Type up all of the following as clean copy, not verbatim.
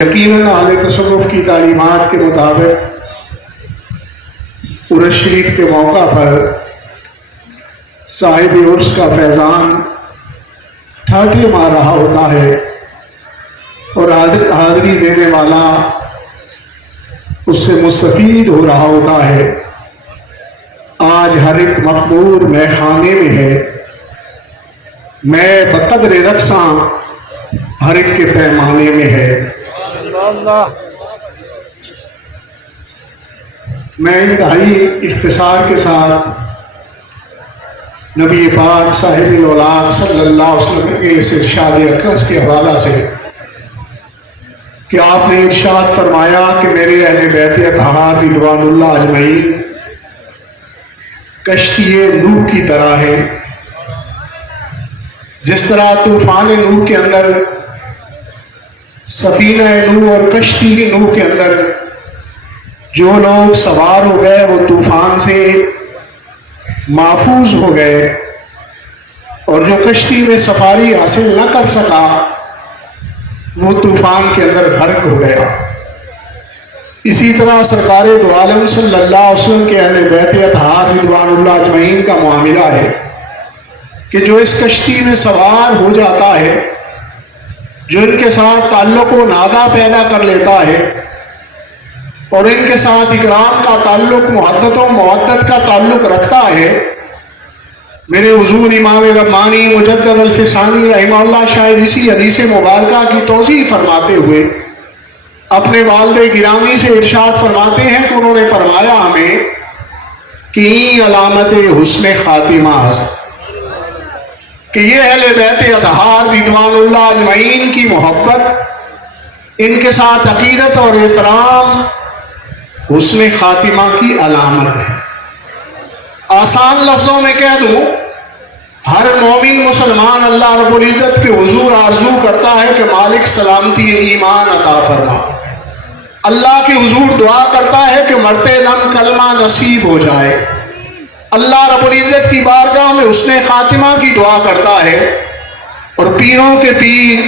یقیناً اہل تصوف کی تعلیمات کے مطابق عرس شریف کے موقع پر صاحب عرس کا فیضان ٹھاٹھے مار رہا ہوتا ہے اور حاضری دینے والا اس سے مستفید ہو رہا ہوتا ہے۔ آج ہر ایک مخمور میں خانے میں ہے، میں بقدر رقصاں ہر ایک کے پیمانے میں ہے۔ میں انتہائی اختصار کے ساتھ نبی پاک صاحب الاولاد صلی اللہ علیہ وسلم کے اس ارشاد اقدس کے حوالہ سے کہ آپ نے ارشاد فرمایا کہ میرے اہل بیت اطہار رضوان اللہ اجمعین کشتی نوح کی طرح ہے۔ جس طرح طوفان نوح کے اندر سفینہ نوح اور کشتی نوح کے اندر جو لوگ سوار ہو گئے وہ طوفان سے محفوظ ہو گئے، اور جو کشتی میں سفاری حاصل نہ کر سکا وہ طوفان کے اندر غرق ہو گیا۔ اسی طرح سرکار دو عالم صلی اللہ علیہ وسلم کے اہل بیت اطہار رضوان اللہ اجمعین کا معاملہ ہے کہ جو اس کشتی میں سوار ہو جاتا ہے، جو ان کے ساتھ تعلق و نادہ پیدا کر لیتا ہے اور ان کے ساتھ اکرام کا تعلق، محبت و مودت کا تعلق رکھتا ہے، میرے حضور امام ربانی مجدد الفسانی رحمہ اللہ شاید اسی حدیث مبارکہ کی توضیح فرماتے ہوئے اپنے والد گرامی سے ارشاد فرماتے ہیں کہ انہوں نے فرمایا ہمیں کہ علامت حسن خاتمہ کہ یہ اہل بیت اطہار رضوان اللہ اجمعین کی محبت، ان کے ساتھ عقیدت اور احترام حسن خاتمہ کی علامت ہے۔ آسان لفظوں میں کہہ دوں، ہر مومن مسلمان اللہ رب العزت کے حضور آرزو کرتا ہے کہ مالک سلامتی ایمان عطا فرما، اللہ کے حضور دعا کرتا ہے کہ مرتے دم کلمہ نصیب ہو جائے، اللہ رب العزت کی بارگاہ میں حسن خاتمہ کی دعا کرتا ہے، اور پیروں کے پیر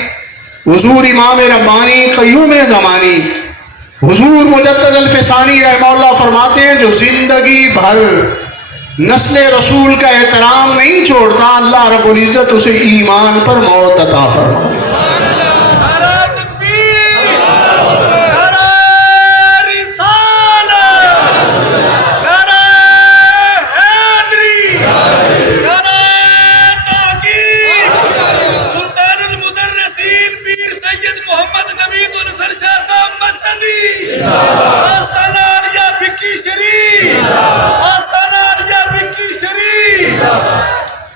حضور امام ربانی قیوم زمانی حضور مجدد الفسانی رحمہ اللہ فرماتے ہیں جو زندگی بھر نسل رسول کا احترام نہیں چھوڑتا، اللہ رب العزت اسے ایمان پر موت عطا فرمائے۔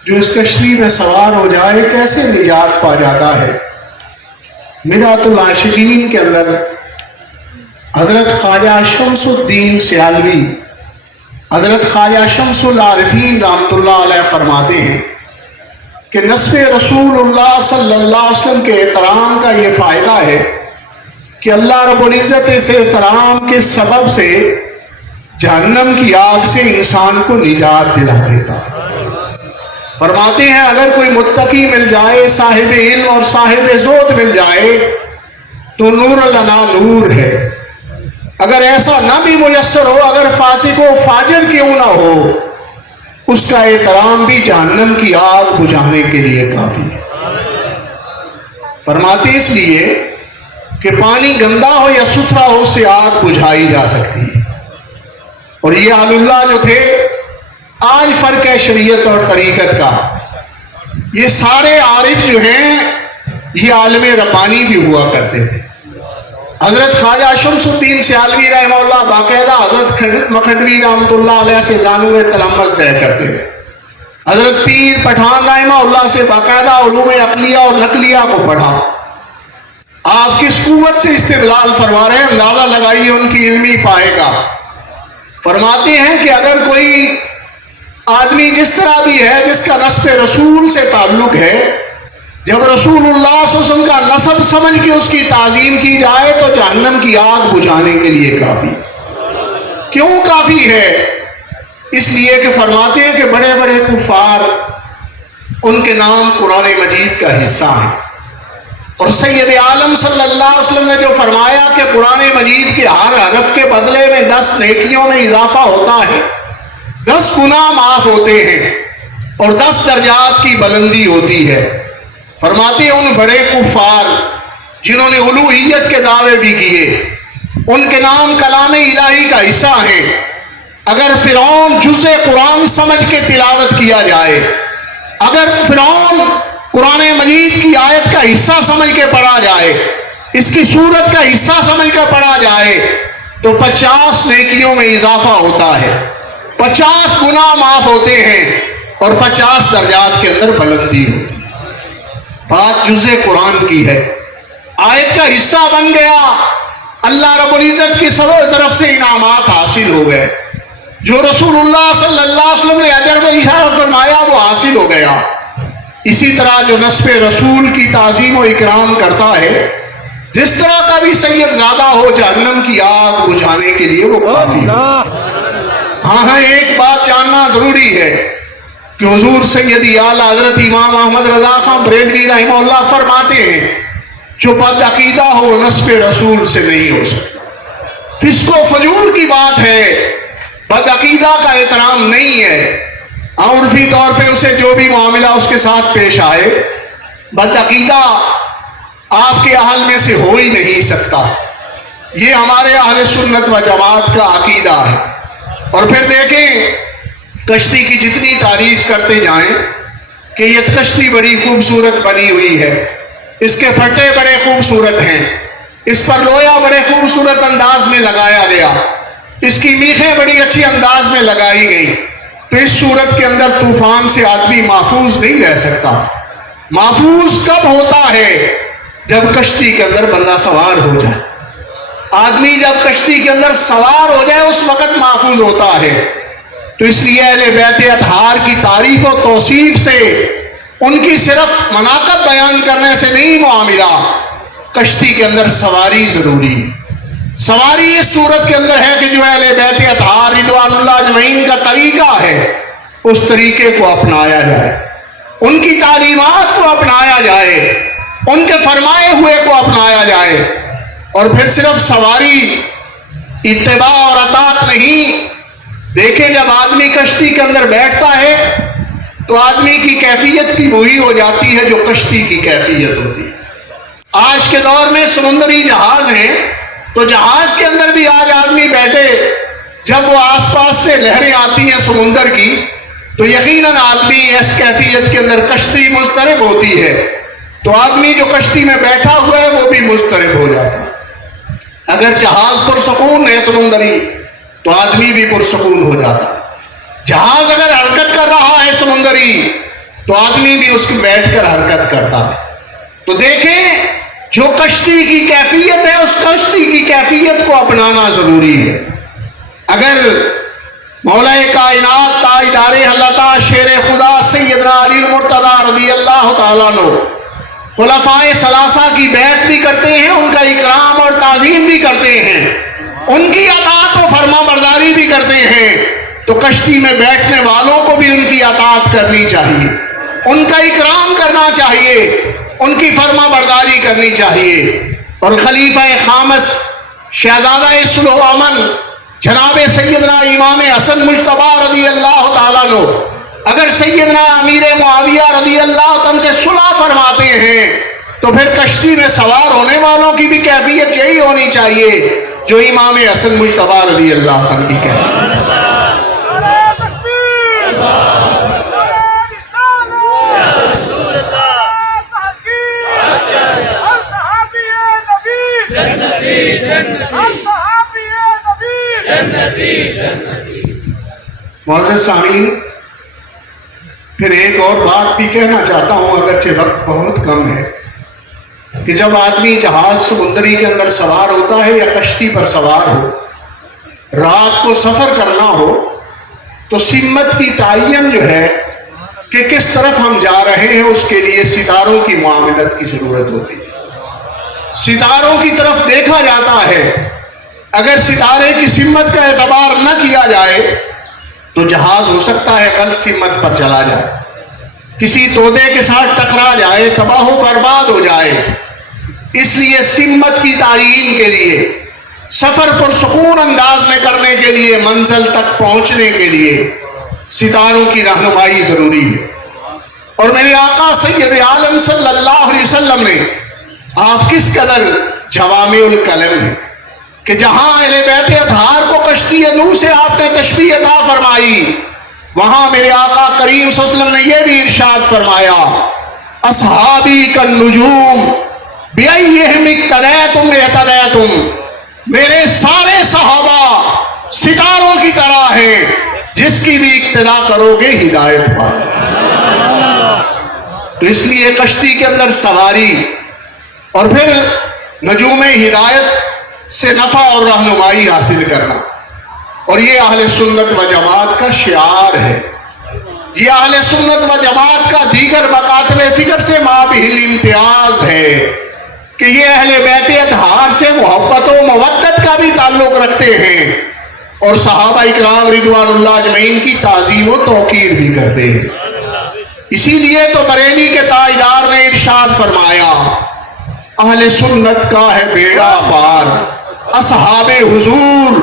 جو اس کشتی میں سوار ہو جائے کیسے نجات پا جاتا ہے۔ مرات العاشقین کے اندر حضرت خواجہ شمس الدین سیالوی، حضرت خواجہ شمس العارفین رحمۃ اللہ علیہ فرماتے ہیں کہ نسب رسول اللہ صلی اللہ علیہ وسلم کے احترام کا یہ فائدہ ہے کہ اللہ رب العزت اس احترام کے سبب سے جہنم کی آگ سے انسان کو نجات دلا دیتا ہے۔ فرماتے ہیں اگر کوئی متقی مل جائے، صاحب علم اور صاحب زہد مل جائے تو نور لنا نور ہے، اگر ایسا نہ بھی میسر ہو، اگر فاسق و فاجر کیوں نہ ہو، اس کا احترام بھی جہنم کی آگ بجھانے کے لیے کافی ہے۔ فرماتے اس لیے کہ پانی گندا ہو یا ستھرا ہو، اسے آگ بجھائی جا سکتی ہے، اور یہ اہل اللہ جو تھے، آج فرق ہے شریعت اور طریقت کا، یہ سارے عارف جو ہیں یہ عالم ربانی بھی ہوا کرتے تھے۔ حضرت خواجہ شمس الدین سیالوی رحمہ اللہ باقاعدہ حضرت مکھڈوی رحمۃ اللہ علیہ سے زانو تلمس دیا کرتے تھے، حضرت پیر پٹھان رحمہ اللہ سے باقاعدہ علوم عقلیہ اور نقلیہ کو پڑھا۔ آپ کس قوت سے استدلال فرما رہے ہیں، اندازہ لگائیے ان کی علمی پائے گا۔ فرماتے ہیں کہ اگر کوئی آدمی جس طرح بھی ہے، جس کا نسب رسول سے تعلق ہے، جب رسول اللہ صلی اللہ علیہ وسلم کا نسب سمجھ کے اس کی تعظیم کی جائے تو جہنم کی آگ بجھانے کے لیے کافی۔ کیوں کافی ہے؟ اس لیے کہ فرماتے ہیں کہ بڑے بڑے کفار ان کے نام قرآن مجید کا حصہ ہیں، اور سید عالم صلی اللہ علیہ وسلم نے جو فرمایا کہ قرآن مجید کے ہر حرف کے بدلے میں 10 نیکیوں میں اضافہ ہوتا ہے، 10 گناہ معاف ہوتے ہیں اور 10 درجات کی بلندی ہوتی ہے۔ فرماتے ہیں ان بڑے کفار جنہوں نے الوہیت کے دعوے بھی کیے، ان کے نام کلام الہی کا حصہ ہیں۔ اگر فرعون جزء قرآن سمجھ کے تلاوت کیا جائے، اگر فرعون قرآن مجید کی آیت کا حصہ سمجھ کے پڑھا جائے، اس کی سورت کا حصہ سمجھ کر پڑھا جائے، تو 50 نیکیوں میں اضافہ ہوتا ہے، 50 گناہ معاف ہوتے ہیں اور 50 درجات کے اندر بلندی ہوتی ہے۔ بات جزء قرآن کی ہے، آیت کا حصہ بن گیا، اللہ رب العزت کی سب طرف سے انعامات حاصل ہو گئے، جو رسول اللہ صلی اللہ علیہ وسلم نے اجر میں اشارہ فرمایا وہ حاصل ہو گیا۔ اسی طرح جو نسب رسول کی تعظیم و اکرام کرتا ہے، جس طرح کا بھی سید زادہ ہو جہنم کی آگ بجھانے کے لیے وہ کافی ہے۔ ہاں ایک بات جاننا ضروری ہے کہ حضور سیدی اعلیٰ حضرت امام احمد رضا خان بریلوی رحمہ اللہ فرماتے ہیں، جو بد عقیدہ ہو نسب رسول سے نہیں ہو سکتا۔ فسق و فجور کی بات ہے، بد عقیدہ کا احترام نہیں ہے، عرفی طور پہ اسے جو بھی معاملہ اس کے ساتھ پیش آئے، بد عقیدہ آپ کے اہل میں سے ہو ہی نہیں سکتا۔ یہ ہمارے اہل سنت و جماعت کا عقیدہ ہے۔ اور پھر دیکھیں کشتی کی جتنی تعریف کرتے جائیں کہ یہ کشتی بڑی خوبصورت بنی ہوئی ہے، اس کے پھٹے بڑے خوبصورت ہیں، اس پر لویا بڑے خوبصورت انداز میں لگایا گیا، اس کی میخیں بڑی اچھی انداز میں لگائی گئی، تو اس صورت کے اندر طوفان سے آدمی محفوظ نہیں رہ سکتا۔ محفوظ کب ہوتا ہے؟ جب کشتی کے اندر بندہ سوار ہو جائے۔ آدمی جب کشتی کے اندر سوار ہو جائے اس وقت محفوظ ہوتا ہے۔ تو اس لیے اہل بیت اطہار کی تعریف و توصیف سے، ان کی صرف مناقب بیان کرنے سے نہیں معاملہ، کشتی کے اندر سواری ضروری ہے۔ سواری اس صورت کے اندر ہے کہ جو اہل بیت اطہار رضوان اللہ اجمعین کا طریقہ ہے، اس طریقے کو اپنایا جائے، ان کی تعلیمات کو اپنایا جائے، ان کے فرمائے ہوئے کو اپنایا جائے۔ اور پھر صرف سواری، اتباع اور اطاعت نہیں۔ دیکھیں جب آدمی کشتی کے اندر بیٹھتا ہے تو آدمی کی کیفیت بھی وہی ہو جاتی ہے جو کشتی کی کیفیت ہوتی ہے۔ آج کے دور میں سمندری جہاز ہیں، تو جہاز کے اندر بھی آج آدمی بیٹھے، جب وہ آس پاس سے لہریں آتی ہیں سمندر کی تو یقیناً آدمی اس کیفیت کے اندر کشتی مضطرب ہوتی ہے، تو آدمی جو کشتی میں بیٹھا ہوا ہے وہ بھی مضطرب ہو جاتا ہے۔ اگر جہاز پرسکون ہے سمندری تو آدمی بھی پرسکون ہو جاتا ہے۔ جہاز اگر حرکت کر رہا ہے سمندری تو آدمی بھی اس کی بیٹھ کر حرکت کرتا ہے۔ تو دیکھیں جو کشتی کی کیفیت ہے اس کشتی کی کیفیت کو اپنانا ضروری ہے۔ اگر مولا کائنات تاجدار حضرت شیر خدا سیدنا علی المرتضیٰ رضی اللہ تعالیٰ عنہ خلفائے ثلاثہ کی بیعت بھی کرتے ہیں، ان کا اکرام اور تعظیم بھی کرتے ہیں، ان کی اطاعت و فرما برداری بھی کرتے ہیں، تو کشتی میں بیٹھنے والوں کو بھی ان کی اطاعت کرنی چاہیے، ان کا اکرام کرنا چاہیے، ان کی فرما برداری کرنی چاہیے۔ اور خلیفہ خامس شہزادہ صلح و امن جناب سیدنا امام حسن مجتبی رضی اللہ تعالیٰ عنہ اگر سیدنا امیر معاویہ رضی اللہ عنہ سے صلح فرماتے ہیں تو پھر کشتی میں سوار ہونے والوں کی بھی کیفیت یہی ہونی چاہیے جو امام حسن مجتبی رضی اللہ عنہ کی کیفیت۔ معزز سامعین، پھر ایک اور بات بھی کہنا چاہتا ہوں اگرچہ وقت بہت کم ہے، کہ جب آدمی جہاز سمندری کے اندر سوار ہوتا ہے یا کشتی پر سوار ہو، رات کو سفر کرنا ہو، تو سمت کی تعین جو ہے کہ کس طرف ہم جا رہے ہیں اس کے لیے ستاروں کی معاملت کی ضرورت ہوتی ہے۔ ستاروں کی طرف دیکھا جاتا ہے، اگر ستارے کی سمت کا اعتبار نہ کیا جائے تو جہاز ہو سکتا ہے غلط سمت پر چلا جائے، کسی تودے کے ساتھ ٹکرا جائے، تباہ و برباد ہو جائے۔ اس لیے سمت کی تعین کے لیے، سفر پرسکون انداز میں کرنے کے لیے، منزل تک پہنچنے کے لیے ستاروں کی رہنمائی ضروری ہے۔ اور میرے آقا سید عالم صلی اللہ علیہ وسلم نے، آپ کس قدر جوامع الکلم ہیں کہ جہاں اہل بیت اطہار کو کشتی نوح سے آپ نے تشبیہ عطا فرمائی، وہاں میرے آقا کریم صلی اللہ علیہ وسلم نے یہ بھی ارشاد فرمایا، اصحابی کالنجوم بأیہم اقتدیتم اہتدیتم، میرے سارے صحابہ ستاروں کی طرح ہیں، جس کی بھی اقتدا کرو گے ہدایت پاؤ۔ تو اس لیے کشتی کے اندر سواری اور پھر نجوم ہدایت سے نفع اور رہنمائی حاصل کرنا، اور یہ اہل سنت و جماعت کا شعار ہے، یہ اہل سنت و جماعت کا دیگر مکاتب فکر سے مابہ الامتیاز ہے کہ یہ اہل بیت اطہار سے محبت و مودت کا بھی تعلق رکھتے ہیں، اور صحابہ اکرام رضوان اللہ اجمعین کی تعظیم و توقیر بھی کرتے ہیں۔ اسی لیے تو بریلی کے تاجدار نے ارشاد فرمایا، اہل سنت کا ہے بیڑا پار، اصحاب حضور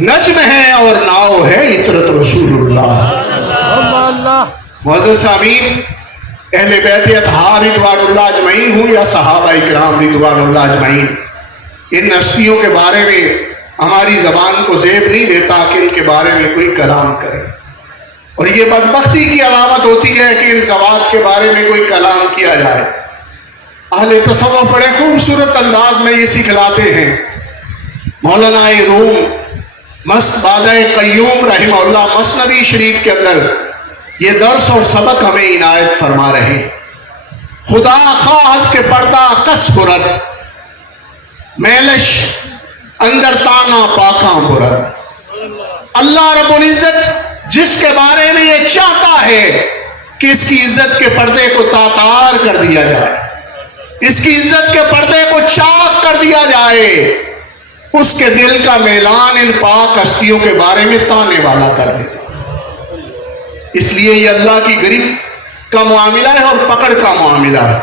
نجم ہے اور ناؤ ہے عطرت رسول اللہ۔ معزز سامعین، اہل بیت اطہار رضوان اللہ اجمعین ہوں یا صحابہ اکرام رضوان اللہ اجمعین، ان ہستیوں کے بارے میں ہماری زبان کو زیب نہیں دیتا کہ ان کے بارے میں کوئی کلام کرے، اور یہ بدبختی کی علامت ہوتی ہے کہ ان ذوات کے بارے میں کوئی کلام کیا جائے۔ اہل تصوف بڑے خوبصورت انداز میں یہ سکھلاتے ہیں۔ مولانا روم بادہ قیوم رحمہ اللہ مثنوی شریف کے اندر یہ درس اور سبق ہمیں عنایت فرما رہے ہیں۔ خدا خواہد کے پردہ کس برد، میلش اندر تانا پاکاں برد۔ اللہ رب العزت جس کے بارے میں یہ چاہتا ہے کہ اس کی عزت کے پردے کو تاتار کر دیا جائے، اس کی عزت کے پردے کو چاک کر دیا جائے، اس کے دل کا میلان ان پاک ہستیوں کے بارے میں تانے والا کر دیتا۔ اس لیے یہ اللہ کی گرفت کا معاملہ ہے اور پکڑ کا معاملہ ہے۔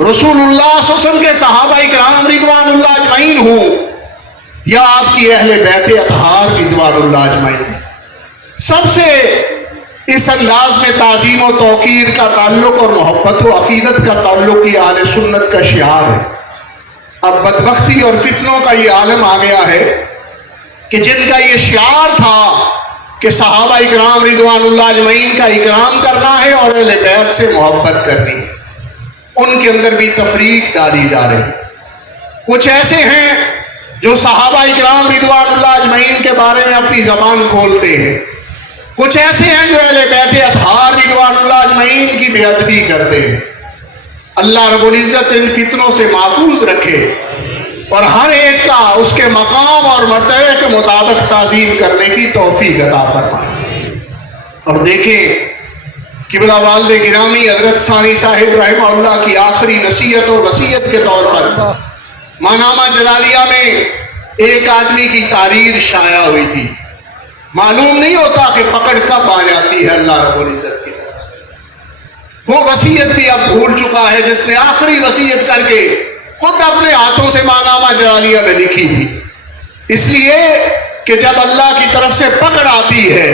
رسول اللہ صلی اللہ علیہ وسلم کے صحابہ اکرام رضوان اللہ اجمعین ہوں یا آپ کی اہل بیت اطہار رضوان اللہ اجمعین، سب سے اس انداز میں تعظیم و توقیر کا تعلق اور محبت و عقیدت کا تعلق یہ اہل سنت کا شعار ہے۔ اب بدبختی اور فتنوں کا یہ عالم آ گیا ہے کہ جن کا یہ شعار تھا کہ صحابہ اکرام رضوان اللہ اجمعین کا اکرام کرنا ہے اور اہل بیت سے محبت کرنی ہے، ان کے اندر بھی تفریق ڈالی جا رہی ہے۔ کچھ ایسے ہیں جو صحابہ اکرام رضوان اللہ اجمعین کے بارے میں اپنی زبان کھولتے ہیں، کچھ ایسے ہیں جو اہل بیت اطہار رضوان اللہ اجمعین کی بے ادبی کرتے ہیں۔ اللہ رب العزت ان فتنوں سے محفوظ رکھے اور ہر ایک کا اس کے مقام اور مرتبے کے مطابق تعظیم کرنے کی توفیق عطا فرمائے۔ اور دیکھیں قبلہ والد گرامی حضرت ثانی صاحب رحمہ اللہ کی آخری نصیحت و وصیت کے طور پر ماہنامہ جلالیہ میں ایک آدمی کی تحریر شائع ہوئی تھی۔ معلوم نہیں ہوتا کہ پکڑ کب آ جاتی ہے اللہ رب العزت کی طرف سے۔ وہ وصیت بھی اب بھول چکا ہے جس نے آخری وصیت کر کے خود اپنے ہاتھوں سے ماہنامہ جلالیہ میں لکھی تھی، اس لیے کہ جب اللہ کی طرف سے پکڑ آتی ہے،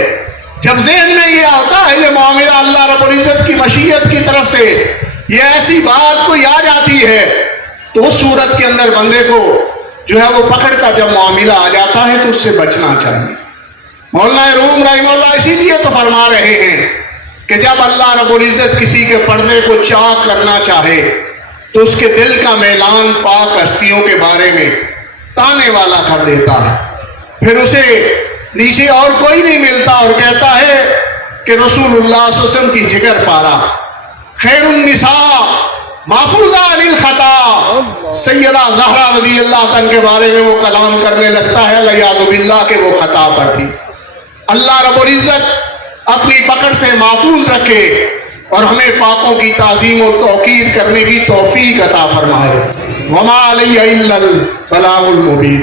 جب ذہن میں یہ آتا ہے یہ معاملہ اللہ رب العزت کی مشیت کی طرف سے، یہ ایسی بات کوئی آ جاتی ہے، تو اس صورت کے اندر بندے کو جو ہے وہ پکڑ کا جب معاملہ آ جاتا ہے تو اس سے بچنا چاہیے۔ مولانا روم رحمہ اللہ اسی لیے تو فرما رہے ہیں کہ جب اللہ رب العزت کسی کے پردے کو چاک کرنا چاہے تو اس کے دل کا میلان پاک ہستیوں کے بارے میں تانے والا کر دیتا ہے، پھر اسے نیچے اور کوئی نہیں ملتا اور کہتا ہے کہ رسول اللہ صلی اللہ علیہ وسلم کی جگر پارا، خیر النساء محفوظہ عن الخطا، سیدہ زہرا رضی اللہ عنہ کے بارے میں وہ کلام کرنے لگتا ہے والعیاذ باللہ کہ وہ خطا پر تھی۔ اللہ رب العزت اپنی پکڑ سے محفوظ رکھے اور ہمیں پاکوں کی تعظیم و توقیر کرنے کی توفیق عطا فرمائے۔ وما علیہ الا البلاغ المبین۔